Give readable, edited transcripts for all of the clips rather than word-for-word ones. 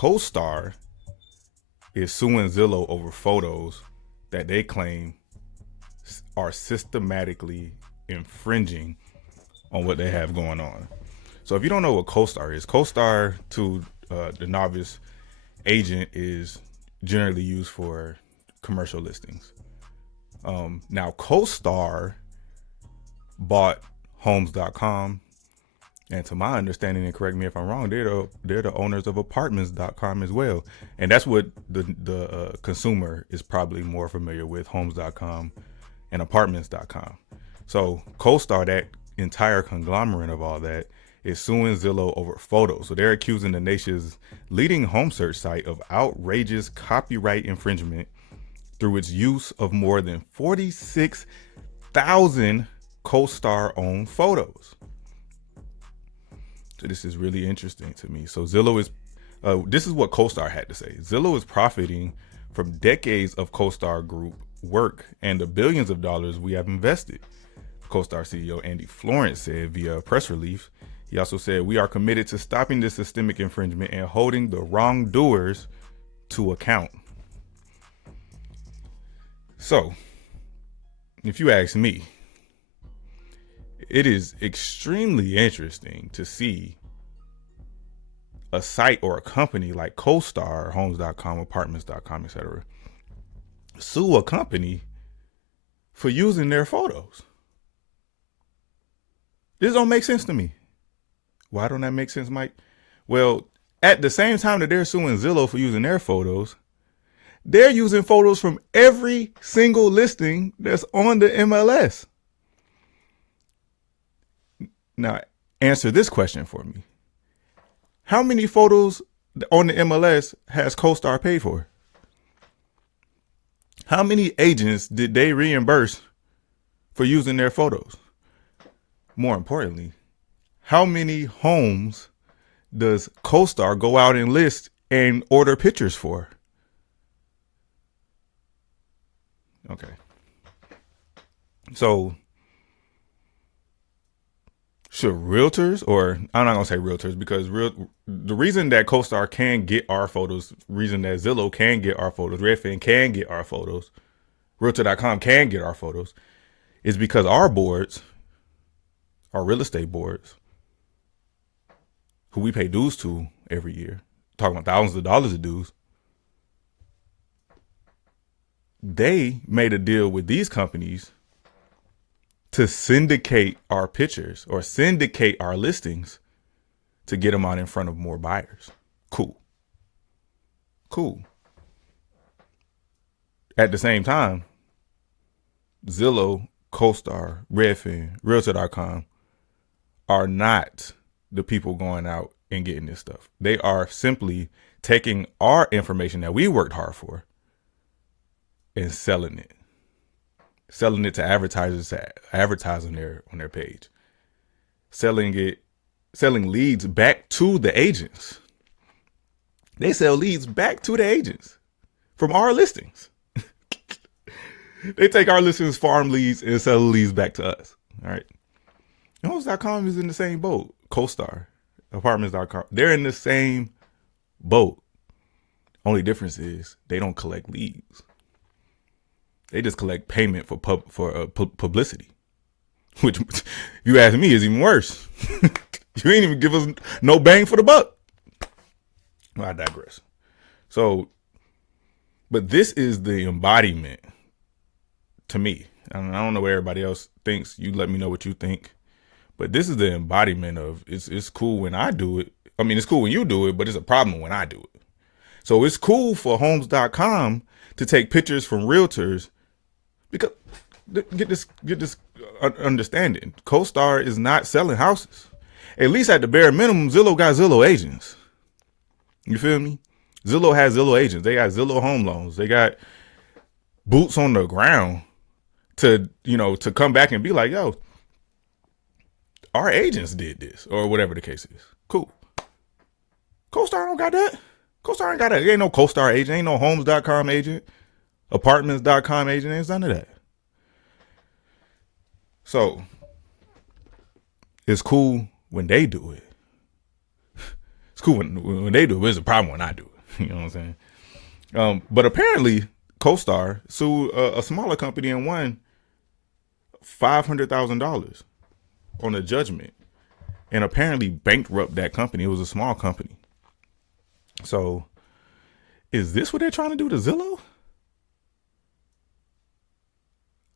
CoStar is suing Zillow over photos that they claim are systematically infringing on what they have going on. So if you don't know what CoStar is, CoStar to the novice agent is generally used for commercial listings. Now CoStar bought Homes.com, and to my understanding, and correct me if I'm wrong, they're the owners of Apartments.com as well, and that's what the consumer is probably more familiar with: Homes.com and Apartments.com. So CoStar, that entire conglomerate of all that, is suing Zillow over photos. So they're accusing the nation's leading home search site of outrageous copyright infringement through its use of more than 46,000 CoStar owned photos. So this is really interesting to me. So Zillow is, this is what CoStar had to say. Zillow is profiting from decades of CoStar Group work and the billions of dollars we have invested. CoStar CEO Andy Florence said via a press release. He also said, "We are committed to stopping this systemic infringement and holding the wrongdoers to account." So, if you ask me, it is extremely interesting to see a site or a company like CoStar, Homes.com, Apartments.com, etc., sue a company for using their photos. This don't make sense to me. Why don't that make sense, Mike? Well, at the same time that they're suing Zillow for using their photos, they're using photos from every single listing that's on the MLS. Now, answer this question for me. How many photos on the MLS has CoStar paid for? How many agents did they reimburse for using their photos? More importantly, how many homes does CoStar go out and list and order pictures for? Okay. So should realtors, or I'm not gonna say realtors, because the reason that CoStar can get our photos, reason that Zillow can get our photos, Redfin can get our photos, Realtor.com can get our photos, is because our boards, our real estate boards, who we pay dues to every year, talking about thousands of dollars of dues, they made a deal with these companies to syndicate our pictures or syndicate our listings to get them out in front of more buyers. Cool. At the same time, Zillow, CoStar, Redfin, Realtor.com are not the people going out and getting this stuff. They are simply taking our information that we worked hard for and selling it to advertisers to advertise on their page, selling leads back to the agents. They sell leads back to the agents from our listings. They take our listings, farm leads, and sell leads back to us. All right. Homes.com is in the same boat. CoStar, Apartments.com, they're in the same boat. Only difference is they don't collect leads. They just collect payment for publicity, which, if you ask me, is even worse. You ain't even give us no bang for the buck. Well, I digress. So, but this is the embodiment to me. I don't know what everybody else thinks. You let me know what you think. But this is the embodiment of it's cool when I do it. I mean, it's cool when you do it, but it's a problem when I do it. So it's cool for Homes.com to take pictures from realtors because get this understanding. CoStar is not selling houses. At least at the bare minimum, Zillow got Zillow agents. You feel me? Zillow has Zillow agents. They got Zillow home loans. They got boots on the ground to come back and be like, yo, our agents did this, or whatever the case is. Cool. CoStar don't got that. CoStar ain't got that. There ain't no CoStar agent. Ain't no Homes.com agent. Apartments.com agent. Ain't none of that. So, it's cool when they do it. It's cool when they do it. It's a problem when I do it. You know what I'm saying? But apparently, CoStar sued a smaller company and won $500,000 on a judgment, and apparently bankrupt that company. It was a small company. So, is this what they're trying to do to Zillow?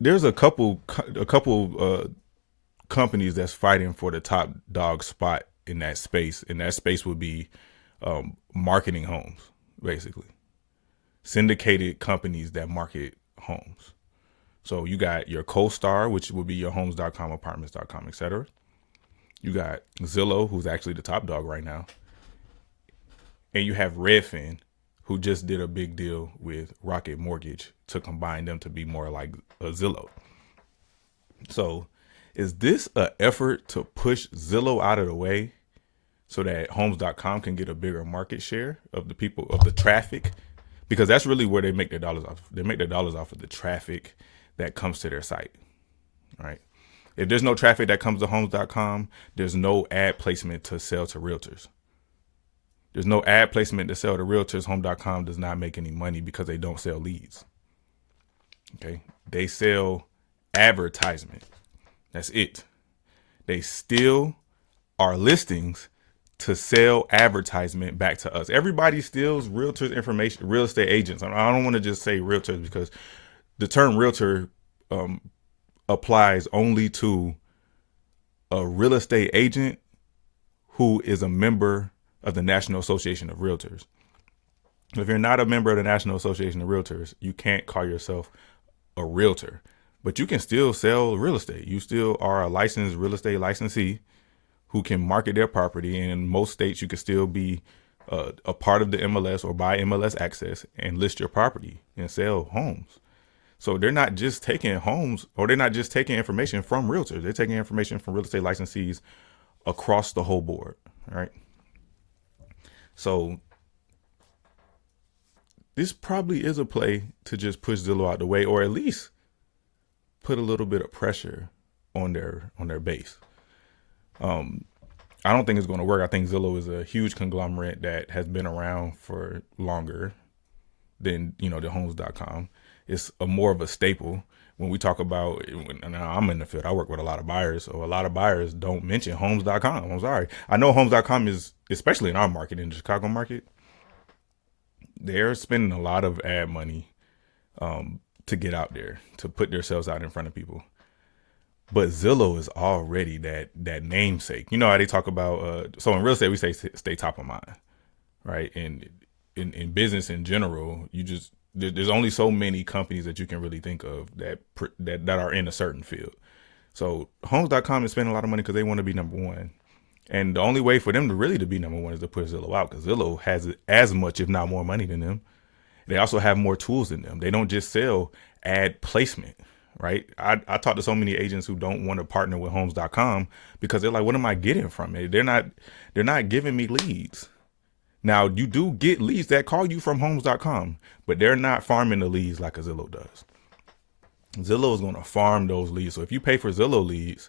There's a couple companies that's fighting for the top dog spot in that space, and that space would be marketing homes, basically syndicated companies that market homes. So you got your CoStar, which would be your homes.com, apartments.com, etc. You got Zillow, who's actually the top dog right now, and you have Redfin, who just did a big deal with Rocket Mortgage to combine them to be more like a Zillow. So is this an effort to push Zillow out of the way so that homes.com can get a bigger market share of the people, of the traffic? Because that's really where they make their dollars off. They make their dollars off of the traffic that comes to their site, right? If there's no traffic that comes to homes.com, there's no ad placement to sell to realtors. There's no ad placement to sell to realtors. Home.com does not make any money because they don't sell leads. Okay. They sell advertisement. That's it. They still are listings to sell advertisement back to us. Everybody steals realtors' information, real estate agents. I don't want to just say realtors because the term realtor applies only to a real estate agent who is a member of the National Association of Realtors. If you're not a member of the National Association of Realtors, you can't call yourself a realtor, but you can still sell real estate. You still are a licensed real estate licensee who can market their property. And in most states, you can still be a part of the MLS or buy MLS access and list your property and sell homes. So they're not just taking homes, or they're not just taking information from realtors. They're taking information from real estate licensees across the whole board. All right. So this probably is a play to just push Zillow out the way, or at least put a little bit of pressure on their base. I don't think it's going to work. I think Zillow is a huge conglomerate that has been around for longer than, the homes.com. It's more of a staple. When we talk about, now I'm in the field, I work with a lot of buyers. So a lot of buyers don't mention homes.com. I'm sorry. I know homes.com is, especially in our market, in the Chicago market, they're spending a lot of ad money to get out there, to put themselves out in front of people. But Zillow is already that namesake. You know how they talk about, so in real estate, we say stay top of mind, right? And in business in general, there's only so many companies that you can really think of that are in a certain field. So homes.com is spending a lot of money because they want to be number one. And the only way for them to really to be number one is to push Zillow out, because Zillow has as much, if not more money than them. They also have more tools than them. They don't just sell ad placement, right? I talk to so many agents who don't want to partner with homes.com because they're like, what am I getting from it? They're not giving me leads. Now, you do get leads that call you from homes.com, but they're not farming the leads like a Zillow does. Zillow is going to farm those leads. So if you pay for Zillow leads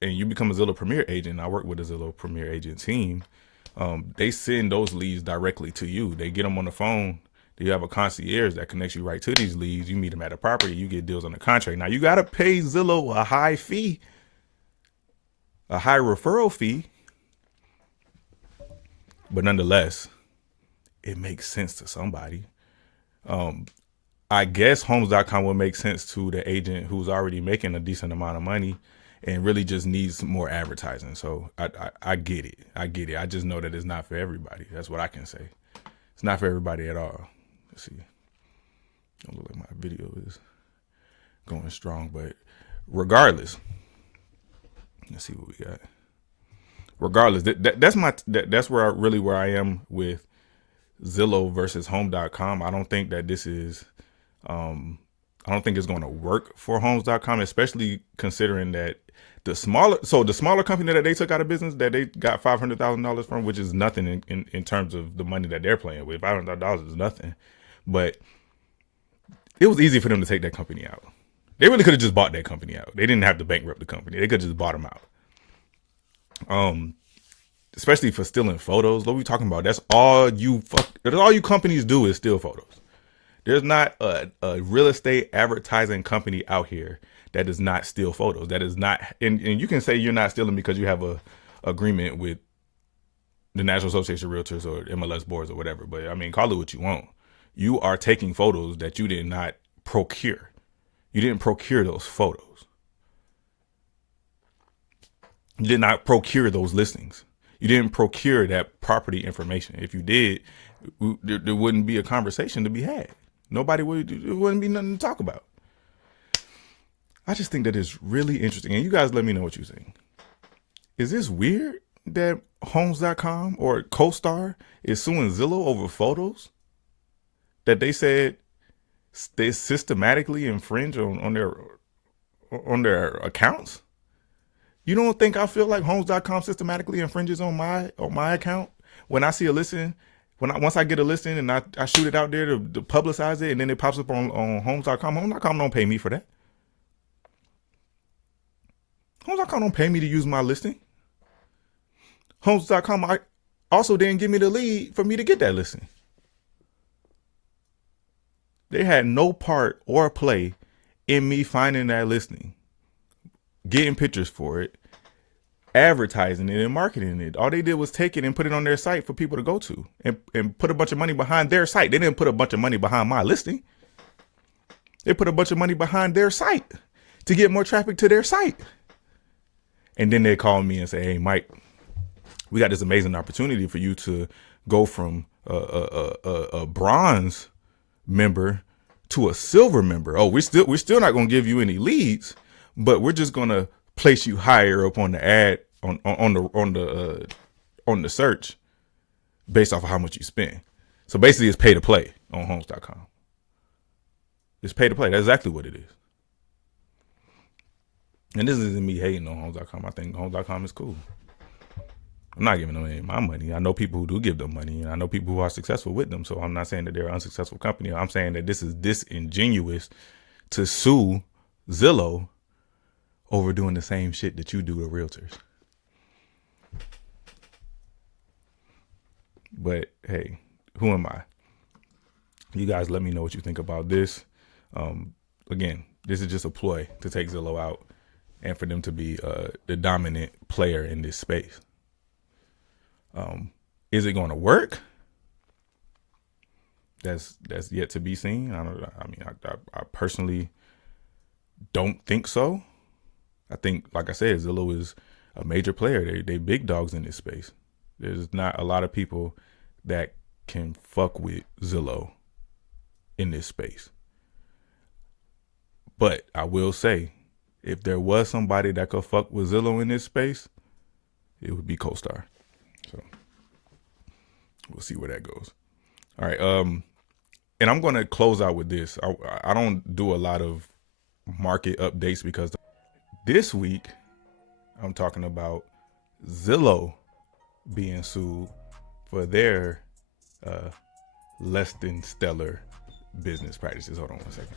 and you become a Zillow Premier agent, I work with a Zillow Premier agent team, they send those leads directly to you. They get them on the phone. You have a concierge that connects you right to these leads. You meet them at a property. You get deals on the contract. Now, you got to pay Zillow a high fee, a high referral fee. But nonetheless, it makes sense to somebody. I guess homes.com would make sense to the agent who's already making a decent amount of money and really just needs more advertising. So I get it. I just know that it's not for everybody. That's what I can say. It's not for everybody at all. Let's see. Don't look like my video is going strong, but regardless, let's see what we got. Regardless, that's where I am with Zillow versus home.com. I don't think that this is, I don't think it's going to work for homes.com, especially considering that the smaller company that they took out of business, that they got $500,000 from, which is nothing in terms of the money that they're playing with. $500 is nothing, but it was easy for them to take that company out. They really could have just bought that company out. They didn't have to bankrupt the company. They could have just bought them out. especially for stealing photos. What are we talking about? That's all you companies do is steal photos. There's not a real estate advertising company out here that does not steal photos. That is not, and you can say you're not stealing because you have a agreement with the National Association of Realtors or MLS boards or whatever. But I mean, call it what you want. You are taking photos that you did not procure. You didn't procure those photos. You did not procure those listings. You didn't procure that property information. If you did, there wouldn't be a conversation to be had. Nobody would, it wouldn't be nothing to talk about. I just think that is really interesting. And you guys let me know what you think. Is this weird that Homes.com or CoStar is suing Zillow over photos that they said they systematically infringe on their accounts? You don't think I feel like Homes.com systematically infringes on my account when I see a listing? Once I get a listing and I shoot it out there to publicize it, and then it pops up on Homes.com. Homes.com don't pay me for that. Homes.com don't pay me to use my listing. Homes.com also didn't give me the lead for me to get that listing. They had no part or play in me finding that listing, getting pictures for it, advertising it and marketing it. All they did was take it and put it on their site for people to go to and put a bunch of money behind their site. They didn't put a bunch of money behind my listing. They put a bunch of money behind their site to get more traffic to their site. And then they call me and say, hey, Mike, we got this amazing opportunity for you to go from a bronze member to a silver member. Oh, we're still not going to give you any leads, but we're just going to place you higher up on the ad on the search based off of how much you spend. So basically, it's pay to play on Homes.com. It's pay to play. That's exactly what it is. And this isn't me hating on Homes.com. I think Homes.com is cool. I'm not giving them any of my money. I know people who do give them money, and I know people who are successful with them. So I'm not saying that they're an unsuccessful company. I'm saying that this is disingenuous to sue Zillow over doing the same shit that you do to realtors. But hey, who am I? You guys let me know what you think about this. Again, this is just a ploy to take Zillow out and for them to be the dominant player in this space. Is it going to work? That's yet to be seen. I personally don't think so. I think, like I said, Zillow is a major player. They big dogs in this space. There's not a lot of people that can fuck with Zillow in this space. But I will say, if there was somebody that could fuck with Zillow in this space, it would be CoStar. So we'll see where that goes. All right. And I'm going to close out with this. I don't do a lot of market updates because this week I'm talking about Zillow being sued for their less than stellar business practices. Hold on one second.